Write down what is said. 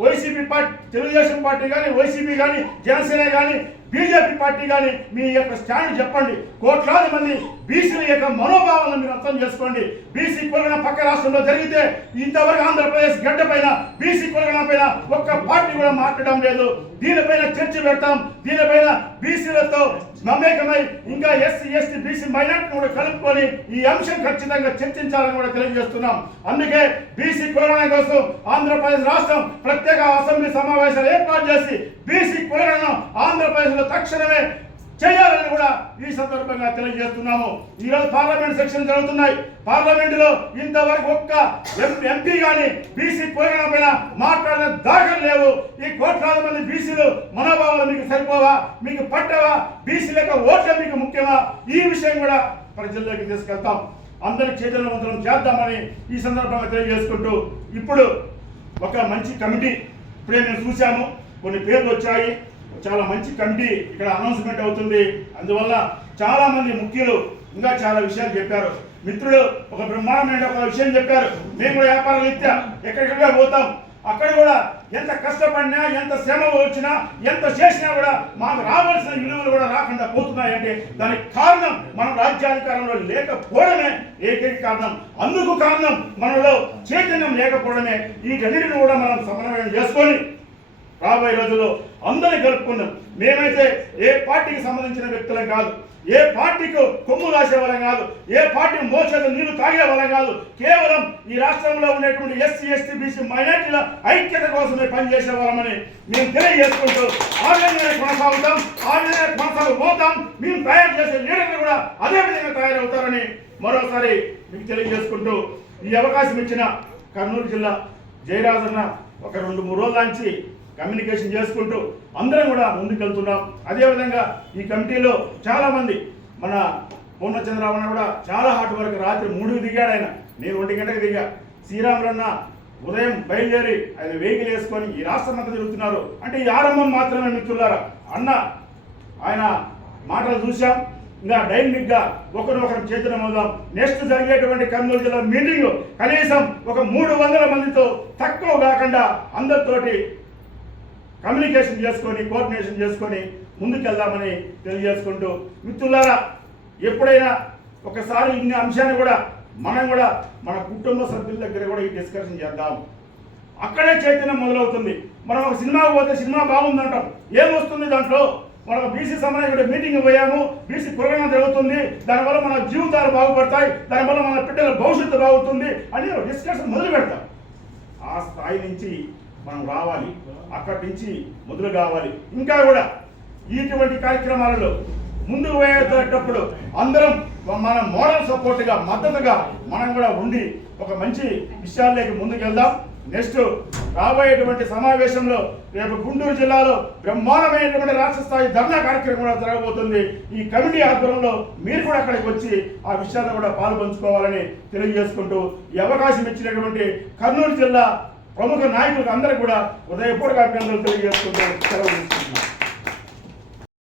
YCP party Telugu Desam party కానీ వైసీపీ కానీ జనసేన కానీ బీజేపీ పార్టీ కానీ మీ యొక్క స్టాండ్ చెప్పండి. కోట్లాది మంది బీసీల యొక్క మనోభావాలను మీరు అర్థం చేసుకోండి. బీసీ కులగణ పక్క రాష్ట్రంలో జరిగితే ఇంతవరకు ఆంధ్రప్రదేశ్ గడ్డ పైన బీసీ కులగణ పైన ఒక్క పార్టీ కూడా మాట్లాడడం లేదు. దీనిపైన చర్చ పెడతాం. దీనిపైన బీసీలతో మమేకమై ఇంకా ఎస్సీ ఎస్టీ బీసీ మైనార్టీ కూడా కలుపుకొని ఈ అంశం ఖచ్చితంగా చర్చించాలని కూడా తెలియజేస్తున్నాం. అందుకే బీసీ కులగణ కోసం ఆంధ్రప్రదేశ్ రాష్ట్రం ప్రత్యేక అసెంబ్లీ సమావేశాలు ఏర్పాటు చేసి బీసీ తక్షణమే చేయాలని కూడా ఈ సందర్భంగా తెలియజేస్తున్నాము. ఈరోజు పార్లమెంట్ సెక్షన్ జరుగుతున్నాయి. పార్లమెంటులో ఇంతవరకు ఒక్క ఎం- ఎంపీ కానీ బీసీ కులగణ పైన మాట్లాడిన దాఖలు లేవు. ఈ కోట్లాది మంది బీసీలు మనోభావాలు మీకు సరిపోవా? మీకు పట్టవా? బీసీలకు ఓట్ల మీకు ముఖ్యమా? ఈ విషయం కూడా ప్రజల్లోకి తీసుకెళ్తాం. అందరికి చైతన్యవంతులం చేద్దామని ఈ సందర్భంగా తెలియజేసుకుంటూ ఇప్పుడు ఒక మంచి కమిటీ ఇప్పుడే మేము చూసాము కొన్ని పేర్లు వచ్చాయి. చాలా మంచి కమిటీ ఇక్కడ అనౌన్స్మెంట్ అవుతుంది. అందువల్ల చాలా మంది ముఖ్యులు ఇంకా చాలా విషయాలు చెప్పారు. మిత్రులు ఒక బ్రహ్మాండమైన ఒక విషయం చెప్పారు. మేము కూడా వ్యాపార రీత్యా ఎక్కడికక్కడ పోతాం. అక్కడ కూడా ఎంత కష్టపడినా ఎంత శ్రమ వచ్చినా ఎంత చేసినా కూడా మాకు రావాల్సిన విలువలు కూడా రాకుండా పోతున్నాయంటే దానికి కారణం మనం రాజ్యాధికారంలో లేకపోవడమే ఏకైక కారణం. అందుకు కారణం మనలో చైతన్యం లేకపోవడమే. వీటన్నిటిని కూడా మనం సమన్వయం చేసుకొని రాబోయే రోజుల్లో అందరినీ కలుపుకున్నాం మేమైతే ఏ పార్టీకి సంబంధించిన వ్యక్తులం కాదు ఏ పార్టీకి కొమ్ము రాసేవాళ్ళం కాదు ఏ పార్టీ మోచేత నీళ్ళు తాగే వాళ్ళం కాదు కేవలం ఈ రాష్ట్రంలో ఉండేటువంటి ఎస్సీ ఎస్టీ బీసీ మైనార్టీల ఐక్యత కోసమే పనిచేసే వాళ్ళమని మేము తెలియజేసుకుంటూ ఆ విధంగానే కొనసాగుతాం ఆ విధంగా కొనసాగబోతాం. మేము తయారు చేసే లీడర్లు కూడా అదే విధంగా తయారవుతారని మరోసారి మీకు తెలియజేసుకుంటూ ఈ అవకాశం ఇచ్చిన కర్నూలు జిల్లా జయరాజన్న ఒక రెండు మూడు రోజుల నుంచి కమ్యూనికేషన్ చేసుకుంటూ అందరం కూడా ముందుకెళ్తున్నాం. అదేవిధంగా ఈ కమిటీలో చాలామంది మన మన పూర్ణచంద్రరావు కూడా చాలా హార్డ్ వర్క్. రాత్రి మూడుకి దిగాడు ఆయన. నేను ఒంటి గంటకు దిగా. శ్రీరాములన్న ఉదయం బయలుదేరి ఆయన వెహికల్ వేసుకొని ఈ రాష్ట్రం అంతా తిరుగుతున్నారు. అంటే ఈ ఆరంభం మాత్రమే మిత్రులారా. అన్న ఆయన మాటలు చూశాం. ఇంకా డైనమిక్గా ఒకరినొకరు చేతులు అవుదాం నెక్స్ట్ జరిగేటువంటి కర్నూలు జిల్లా మీటింగ్ కనీసం ఒక మూడు వందల మందితో తక్కువ కాకుండా అందరితోటి కమ్యూనికేషన్ చేసుకొని కోఆర్డినేషన్ చేసుకొని ముందుకెళ్దామని తెలియజేసుకుంటూ మిత్రులారా ఎప్పుడైనా ఒకసారి ఇన్ని అంశాన్ని కూడా మనం కూడా మన కుటుంబ సభ్యుల దగ్గర కూడా ఈ డిస్కషన్ చేద్దాం. అక్కడే చైతన్యం మొదలవుతుంది. మనం ఒక సినిమాకి పోతే సినిమా బాగుందంటాం. ఏమొస్తుంది దాంట్లో? మనం బీసీ సంబంధించిన మీటింగ్ పోయాము బీసీ ప్రోగ్రామ్ జరుగుతుంది దానివల్ల మన జీవితాలు బాగుపడతాయి దానివల్ల మన పిల్లల భవిష్యత్తు బాగుతుంది అని డిస్కషన్ మొదలు పెడతాం ఆ స్థాయి నుంచి మనం రావాలి. అక్కడి నుంచి మొదలు కావాలి. ఇంకా కూడా ఇటువంటి కార్యక్రమాలలో ముందుకు పోయేటప్పుడు అందరం మన మోరల్ సపోర్ట్గా మద్దతుగా మనం కూడా ఉండి ఒక మంచి విషయాల్లోకి ముందుకెళ్దాం. నెక్స్ట్ రాబోయేటువంటి సమావేశంలో రేపు గుంటూరు జిల్లాలో బ్రహ్మాండమైనటువంటి రాష్ట్ర స్థాయి ధర్నా కార్యక్రమం కూడా జరగబోతుంది. ఈ కమిటీ ఆధ్వర్యంలో మీరు కూడా అక్కడికి వచ్చి ఆ విషయాల్లో కూడా పాల్పంచుకోవాలని తెలియజేసుకుంటూ ఈ అవకాశం ఇచ్చినటువంటి కర్నూలు జిల్లా ప్రముఖ నాయకులకు అందరూ కూడా హృదయపూర్వక అభినందనలు తెలియజేసుకుంటూ సెలవు తీసుకుంటున్నాను.